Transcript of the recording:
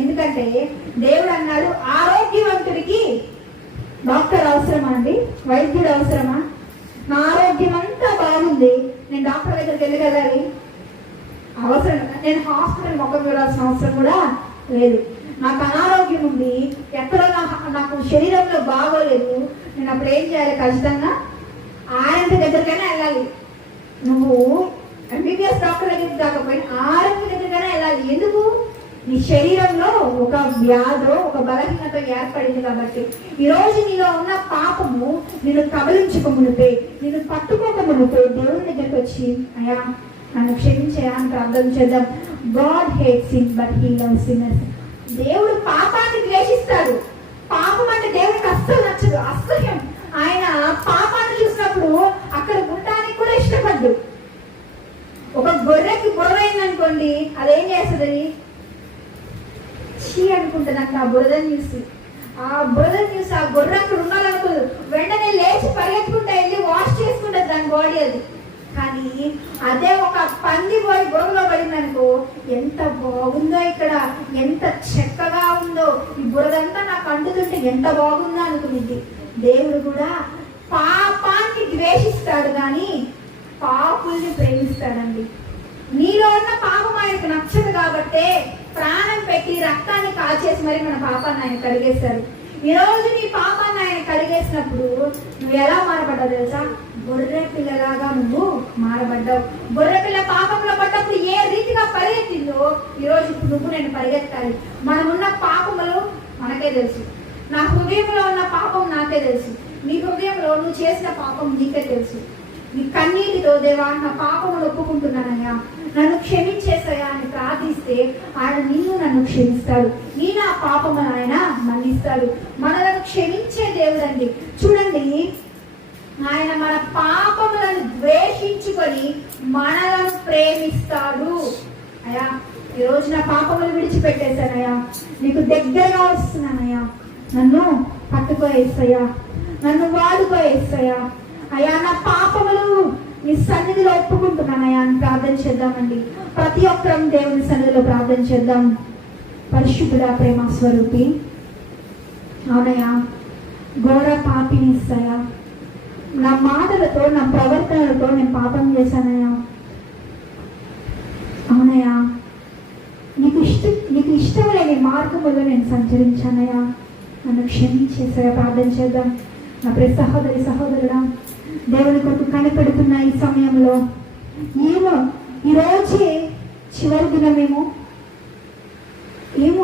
ఎందుకంటే దేవుడు అన్నాడు, ఆరోగ్యవంతుడికి డాక్టర్ అవసరమా అండి? వైద్యుడు అవసరమా? నా ఆరోగ్యం అంతా బాగుంది, నేను డాక్టర్ దగ్గరికి వెళ్ళగలాలి అవసరం, నేను హాస్పిటల్ మొక్క చూడాల్సిన అవసరం కూడా లేదు. నాకు అనారోగ్యం ఉంది, ఎక్కడో నాకు శరీరంలో బాగోలేదు, నేను అప్పుడు ఏం చేయాలి? ఖచ్చితంగా ఆయన దగ్గరికైనా వెళ్ళాలి. నువ్వు ఎంబీబీఎస్ డాక్టర్ దగ్గరికి కాకపోయినా ఆరోగ్య దగ్గరికైనా వెళ్ళాలి. ఎందుకు? నీ శరీరంలో ఒక వ్యాధో ఒక బలహీనత ఏర్పడింది కాబట్టి. ఈరోజు నీలో ఉన్న పాపము నిన్ను కబలించుక మునిపే, నిన్ను పట్టుకోక మునిపే దేవుని దగ్గరికి వచ్చి, అయ్యా నన్ను క్షమించయా అని ప్రార్థన చేద్దాం. God hates sin but he loves sinners. దేవుడు పాపాన్ని ద్వేషిస్తాడు. పాపం అంటే దేవుడికి అస్సలు నచ్చదు, అసహ్యం. ఆయన పాపాన్ని చూసినప్పుడు అక్కడ ఉండడానికి కూడా ఇష్టపడ్డు. ఒక గొర్రెకి బురద అయిందనుకోండి, అదేం చేస్తుంది? చీ అనుకుంటుంది అక్కడ ఆ బురదని చూసి. ఆ బురదని చూసి ఆ గొర్రె అక్కడ ఉండాలనుకోదు, వెంటనే లేచి పరిగెత్తుకుంటా వెళ్ళి వాష్ చేసుకుంటుంది దాని బాడీ అది. కానీ అదే ఒక పంది పోయి బురదలో పడిందనుకో, ఎంత బాగుందో, ఇక్కడ ఎంత చక్కగా ఉందో, ఈ బురదంతా నాకు అంటుతుంటే ఎంత బాగుందో అనుకునేది. దేవుడు కూడా పాపాన్ని ద్వేషిస్తాడు కానీ పాపుల్ని ప్రేమిస్తాడండి. నీలో ఉన్న పాపం ఆయనకు నచ్చదు కాబట్టే ప్రాణం పెట్టి రక్తాన్ని కాల్చేసి మరి మన పాపాన్ని ఆయన కడిగేశాడు. ఈరోజు నీ పాపాన్ని ఆయన కడిగేసినప్పుడు నువ్వు ఎలా మారబడ్డావు తెలుసా? గొర్రె పిల్లలాగా నువ్వు మారబడ్డావు. గొర్రె పిల్ల పాపంలో పడ్డప్పుడు ఏ రీతిగా పరిగెత్తిందో ఈరోజు నువ్వు నేను పరిగెత్తాలి. మనమున్న పాపములు మనకే తెలుసు. నా హృదయంలో ఉన్న పాపం నాకే తెలుసు. నీ హృదయంలో నువ్వు చేసిన పాపం నీకే తెలుసు. నీ కన్నీటితో, దేవా నా పాపములు ఒప్పుకుంటున్నానయ్యా, నన్ను క్షమించేసయ్యా అని ప్రార్థిస్తే ఆయన నిన్ను నన్ను క్షమిస్తాడు. నీ నా పాపమును ఆయన మన్నిస్తాడు. మనలను క్షమించే దేవుడండి. చూడండి, ఆయన మన పాపములను ద్వేషించుకొని మనలను ప్రేమిస్తాడు. అయ్యా ఈరోజు నా పాపములు విడిచిపెట్టేశానయ్యా, నీకు దగ్గరగా వస్తున్నానయ్యా, నన్ను పట్టుకోయేసయ్యా, నన్ను వాడుకోయేసయ్యా, అయ్యా నా పాపములు నీ సన్నిధిలో ఒప్పుకుంటున్నానయ్యా అని ప్రార్థన చేద్దామండి. ప్రతి ఒక్కరం దేవుని సన్నిధిలో ప్రార్థన చేద్దాం. పరిశుద్ధుడా, ప్రేమ స్వరూపి, అవునయ్యా ఘోర పాపిని ఇస్తాయా, నా మాటలతో నా ప్రవర్తనలతో నేను పాపం చేశానయ్యా. అవునయ్యా నీకు ఇష్టం లేని మార్గములో నేను సంచరించానయ్యా, నన్ను క్షమించేసాయా. ప్రార్థన చేద్దాం. నా ప్రియ సహోదరి సహోదరుడా, దేవుని కొరకు కనిపెడుతున్న ఈ సమయంలో ఏమో ఈరోజే చివరి దినమేమో, ఏమో